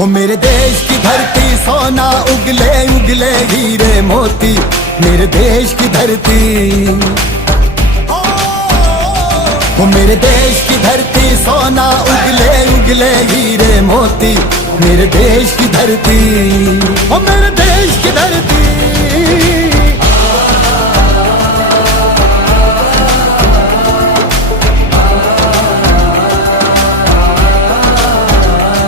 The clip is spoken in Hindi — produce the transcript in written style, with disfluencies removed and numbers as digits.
वो मेरे देश की धरती सोना उगले उगले हीरे मोती, मेरे देश की धरती। वो मेरे देश की धरती सोना उगले उगले हीरे मोती, मेरे देश की धरती। वो मेरे देश की धरती।